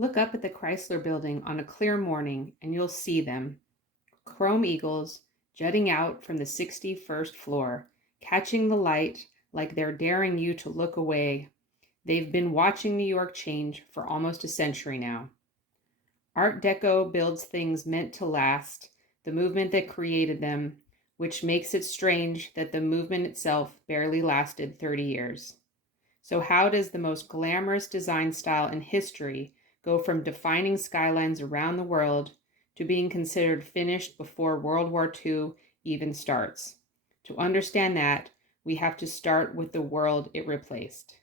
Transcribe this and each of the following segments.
Look up at the Chrysler Building on a clear morning and you'll see them. Chrome eagles jutting out from the 61st floor, catching the light like they're daring you to look away. They've been watching New York change for almost a century now. Art Deco builds things meant to last, the movement that created them, which makes it strange that the movement itself barely lasted 30 years. So how does the most glamorous design style in history go from defining skylines around the world to being considered finished before World War II even starts? To understand that, we have to start with the world it replaced.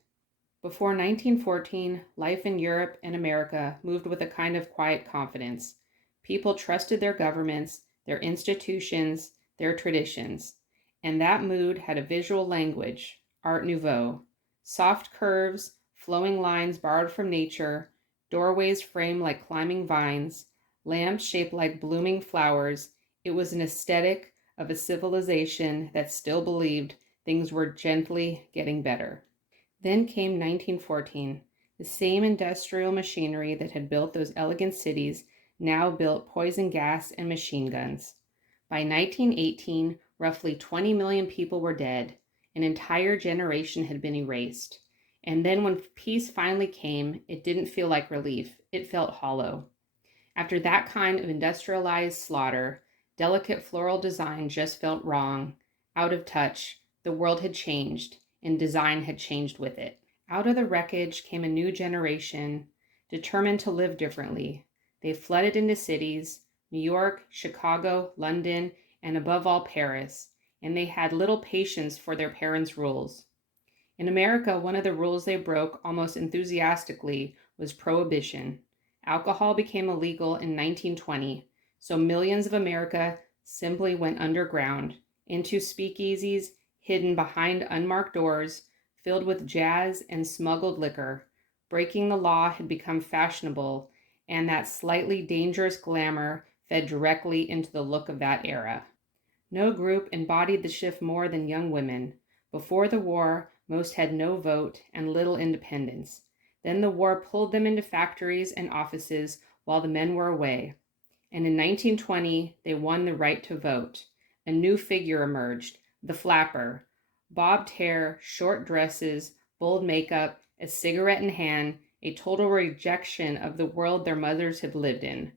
Before 1914, life in Europe and America moved with a kind of quiet confidence. People trusted their governments, their institutions, their traditions, and that mood had a visual language, Art Nouveau. Soft curves, flowing lines borrowed from nature, doorways framed like climbing vines, lamps shaped like blooming flowers. It was an aesthetic of a civilization that still believed things were gently getting better. Then came 1914. The same industrial machinery that had built those elegant cities now built poison gas and machine guns. By 1918, roughly 20 million people were dead. An entire generation had been erased. And then when peace finally came, it didn't feel like relief. It felt hollow. After that kind of industrialized slaughter, delicate floral design just felt wrong, out of touch. The world had changed, and design had changed with it. Out of the wreckage came a new generation, determined to live differently. They flooded into cities, New York, Chicago, London, and above all Paris, and they had little patience for their parents' rules. In America, one of the rules they broke almost enthusiastically was prohibition. Alcohol became illegal in 1920, so millions of America simply went underground, into speakeasies hidden behind unmarked doors, filled with jazz and smuggled liquor. Breaking the law had become fashionable, and that slightly dangerous glamour fed directly into the look of that era. No group embodied the shift more than young women. Before the war, most had no vote and little independence. Then the war pulled them into factories and offices while the men were away. And in 1920, they won the right to vote. A new figure emerged, the flapper. Bobbed hair, short dresses, bold makeup, a cigarette in hand, a total rejection of the world their mothers had lived in.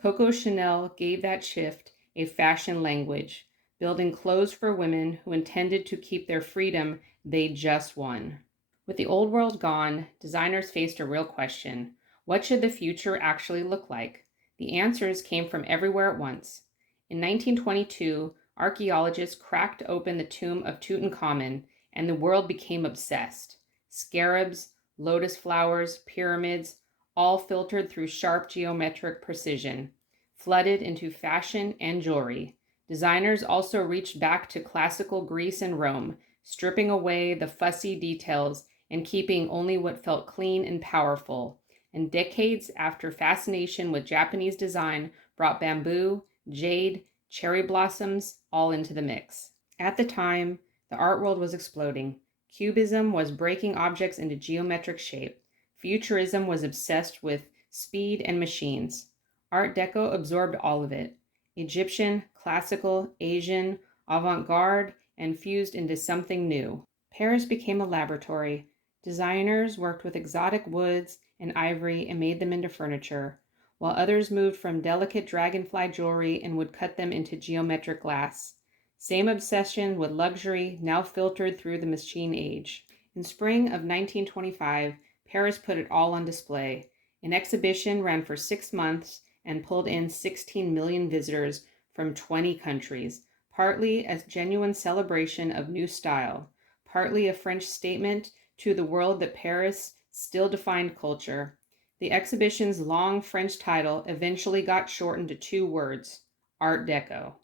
Coco Chanel gave that shift a fashion language, building clothes for women who intended to keep their freedom they just won. With the old world gone, designers faced a real question. What should the future actually look like? The answers came from everywhere at once. In 1922, archaeologists cracked open the tomb of Tutankhamun, and the world became obsessed. Scarabs, lotus flowers, pyramids, all filtered through sharp geometric precision, flooded into fashion and jewelry. Designers also reached back to classical Greece and Rome, stripping away the fussy details and keeping only what felt clean and powerful. And decades after fascination with Japanese design brought bamboo, jade, cherry blossoms all into the mix. At the time, the art world was exploding. Cubism was breaking objects into geometric shape. Futurism was obsessed with speed and machines. Art Deco absorbed all of it. Egyptian, classical, Asian, avant-garde, and fused into something new. Paris became a laboratory. Designers worked with exotic woods and ivory and made them into furniture, while others moved from delicate dragonfly jewelry and would cut them into geometric glass. Same obsession with luxury, now filtered through the machine age. In spring of 1925, Paris put it all on display. An exhibition ran for 6 months and pulled in 16 million visitors from 20 countries, partly a genuine celebration of new style, partly a French statement to the world that Paris still defined culture. The exhibition's long French title eventually got shortened to 2 words, Art Deco.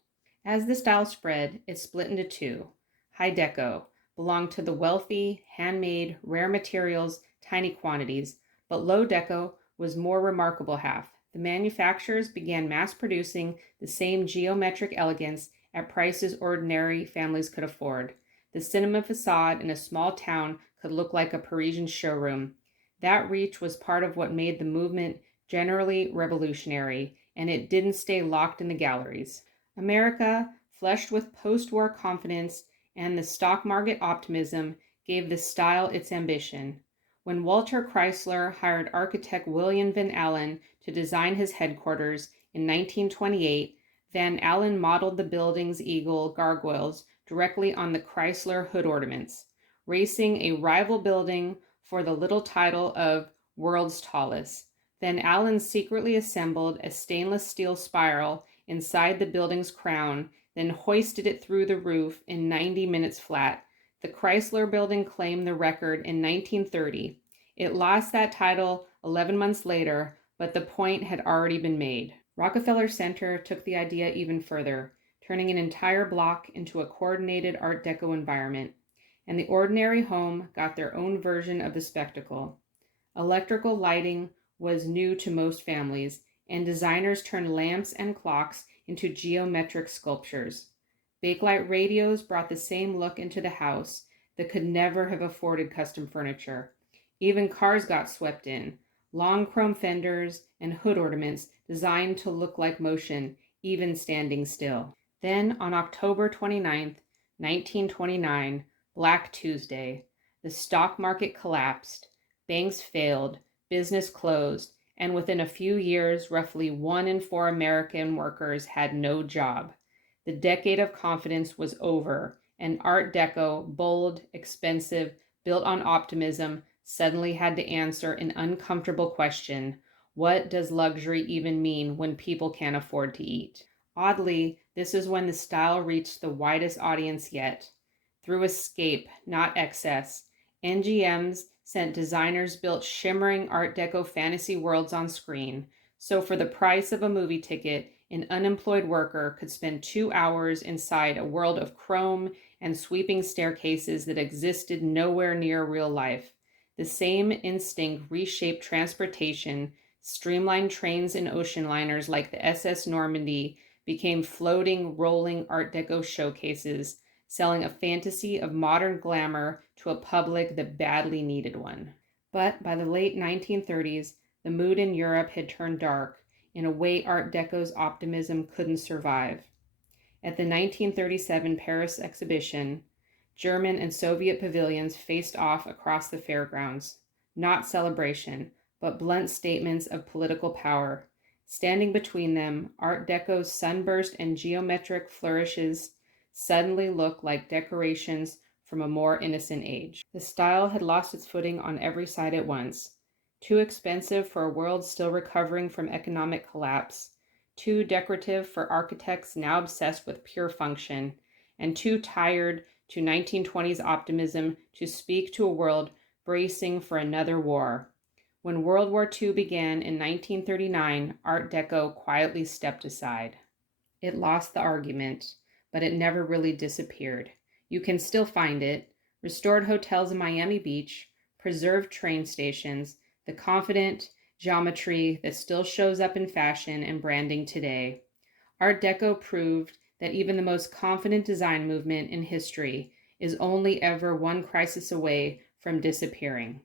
As the style spread, it split into 2. High Deco belonged to the wealthy, handmade, rare materials, tiny quantities, but Low Deco was more remarkable half. The manufacturers began mass producing the same geometric elegance at prices ordinary families could afford. The cinema facade in a small town could look like a Parisian showroom. That reach was part of what made the movement generally revolutionary, and it didn't stay locked in the galleries. America, flushed with post-war confidence and the stock market optimism, gave the style its ambition. When Walter Chrysler hired architect William Van Allen to design his headquarters in 1928, Van Allen modeled the building's eagle gargoyles directly on the Chrysler hood ornaments, racing a rival building for the little title of world's tallest. Van Allen secretly assembled a stainless steel spiral inside the building's crown, then hoisted it through the roof in 90 minutes flat. The Chrysler Building claimed the record in 1930. It lost that title 11 months later, but the point had already been made. Rockefeller Center took the idea even further, turning an entire block into a coordinated Art Deco environment, and the ordinary home got their own version of the spectacle. Electrical lighting was new to most families, and designers turned lamps and clocks into geometric sculptures. Bakelite radios brought the same look into the house that could never have afforded custom furniture. Even cars got swept in, long chrome fenders and hood ornaments designed to look like motion, even standing still. Then on October 29th, 1929, Black Tuesday, the stock market collapsed, banks failed, business closed, and within a few years, roughly 1 in 4 American workers had no job. The decade of confidence was over, and Art Deco, bold, expensive, built on optimism, suddenly had to answer an uncomfortable question: what does luxury even mean when people can't afford to eat? Oddly, this is when the style reached the widest audience yet. Through escape, not excess, NGMs sent designers built shimmering Art Deco fantasy worlds on screen, so for the price of a movie ticket, an unemployed worker could spend 2 hours inside a world of chrome and sweeping staircases that existed nowhere near real life. The same instinct reshaped transportation. Streamlined trains and ocean liners like the SS Normandy became floating, rolling Art Deco showcases, selling a fantasy of modern glamour to a public that badly needed one. But by the late 1930s, the mood in Europe had turned dark in a way Art Deco's optimism couldn't survive. At the 1937 Paris exhibition, German and Soviet pavilions faced off across the fairgrounds. Not celebration, but blunt statements of political power. Standing between them, Art Deco's sunburst and geometric flourishes suddenly looked like decorations from a more innocent age. The style had lost its footing on every side at once. Too expensive for a world still recovering from economic collapse, too decorative for architects now obsessed with pure function, and too tired to 1920s optimism to speak to a world bracing for another war. When World War II began in 1939, Art Deco quietly stepped aside. It lost the argument, but it never really disappeared. You can still find it: restored hotels in Miami Beach, preserved train stations, the confident geometry that still shows up in fashion and branding today. Art Deco proved that even the most confident design movement in history is only ever one crisis away from disappearing.